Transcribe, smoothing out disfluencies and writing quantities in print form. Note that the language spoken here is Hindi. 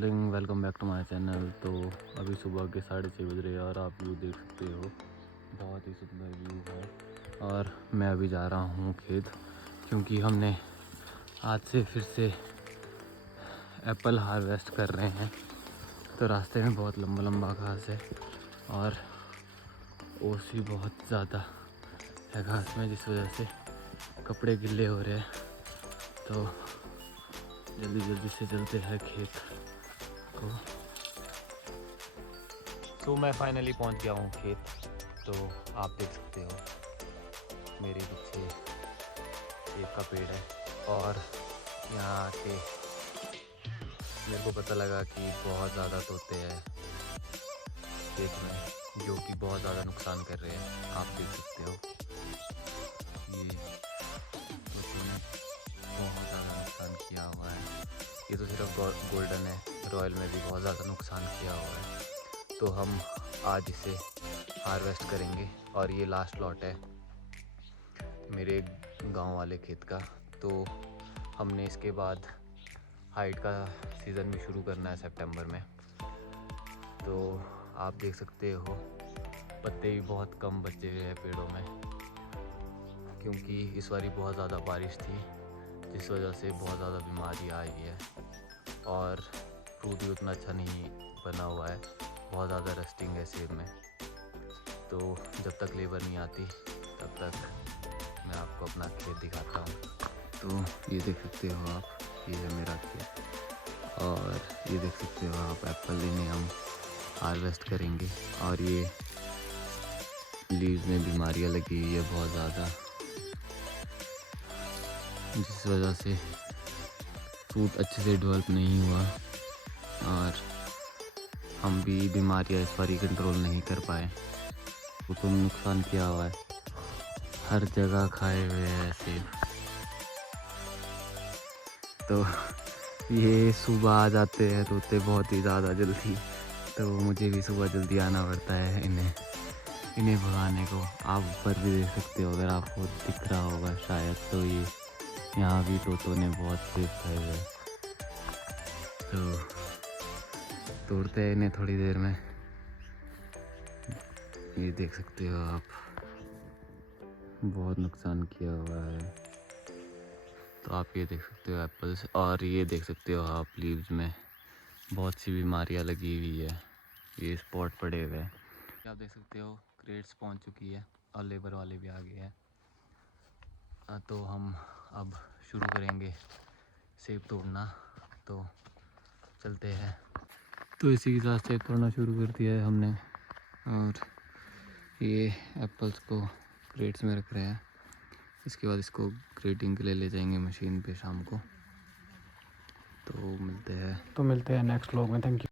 Welcome back to my channel. तो अभी सुबह के 6:30 बज रहे हैं और आप व्यू देख सकते हो, बहुत ही सुंदर व्यू है। और मैं अभी जा रहा हूँ खेत, क्योंकि हमने आज से फिर से एप्पल हार्वेस्ट कर रहे हैं। तो रास्ते में बहुत लंबा लंबा घास है और ओस भी बहुत ज़्यादा है घास में, जिस वजह से कपड़े गिले हो रहे हैं। तो जल्दी जल्दी से चलते हैं खेत को। तो मैं फाइनली पहुंच गया हूं खेत। तो आप देख सकते हो मेरे पीछे सेब का पेड़ है और यहाँ आके मेरे को पता लगा कि बहुत ज़्यादा तोते हैं खेत में, जो कि बहुत ज़्यादा नुकसान कर रहे हैं। आप देख सकते हो ये तोतों ने बहुत ज़्यादा नुकसान किया हुआ है। ये तो सिर्फ गोल्डन है, रॉयल में भी बहुत ज़्यादा नुकसान किया हुआ है। तो हम आज इसे हार्वेस्ट करेंगे और ये लास्ट लॉट है मेरे गांव वाले खेत का। तो हमने इसके बाद हाइट का सीज़न भी शुरू करना है सितंबर में। तो आप देख सकते हो पत्ते भी बहुत कम बचे हुए हैं पेड़ों में, क्योंकि इस बारी बहुत ज़्यादा बारिश थी, जिस वजह से बहुत ज़्यादा बीमारी आई है और फ्रूट भी उतना अच्छा नहीं बना हुआ है। बहुत ज़्यादा रस्टिंग है सेब में। तो जब तक लेबर नहीं आती तब तक मैं आपको अपना खेत दिखाता हूँ। तो ये देख सकते हो आप, ये है मेरा खेत और ये देख सकते हो आप एप्पल इन्हें हम हार्वेस्ट करेंगे। और ये लीव्स में बीमारियाँ लगी हुई है बहुत ज़्यादा, जिस वजह से फ्रूट अच्छे से डेवलप नहीं हुआ और हम भी बीमारियाँ इस बार कंट्रोल नहीं कर पाए। तो नुकसान किया हुआ है, हर जगह खाए हुए हैं सेब। तो ये सुबह आ जाते हैं तोते बहुत ही ज़्यादा जल्दी, तो मुझे भी सुबह जल्दी आना पड़ता है इन्हें भगाने को। आप ऊपर भी देख सकते हो, अगर आपको दिख रहा होगा शायद, तो ये यहाँ भी तोतों ने बहुत सेब खाए हुए हैं। तो तोड़ते हैं इन्हें थोड़ी देर में। ये देख सकते हो आप, बहुत नुकसान किया हुआ है। तो आप ये देख सकते हो एप्पल्स, और ये देख सकते हो आप लीव्स में बहुत सी बीमारियां लगी हुई है, ये स्पॉट पड़े हुए हैं। आप देख सकते हो क्रेट्स पहुंच चुकी है और लेबर वाले भी आ गए हैं। तो हम अब शुरू करेंगे सेब तोड़ना। तो चलते हैं। तो इसी के साथ सेब तोड़ना शुरू कर दिया है हमने और ये एप्पल्स को क्रेट्स में रख रहे हैं। इसके बाद इसको ग्रेडिंग के लिए ले जाएंगे मशीन पे शाम को। तो मिलते हैं नेक्स्ट व्लॉग में। Thank you.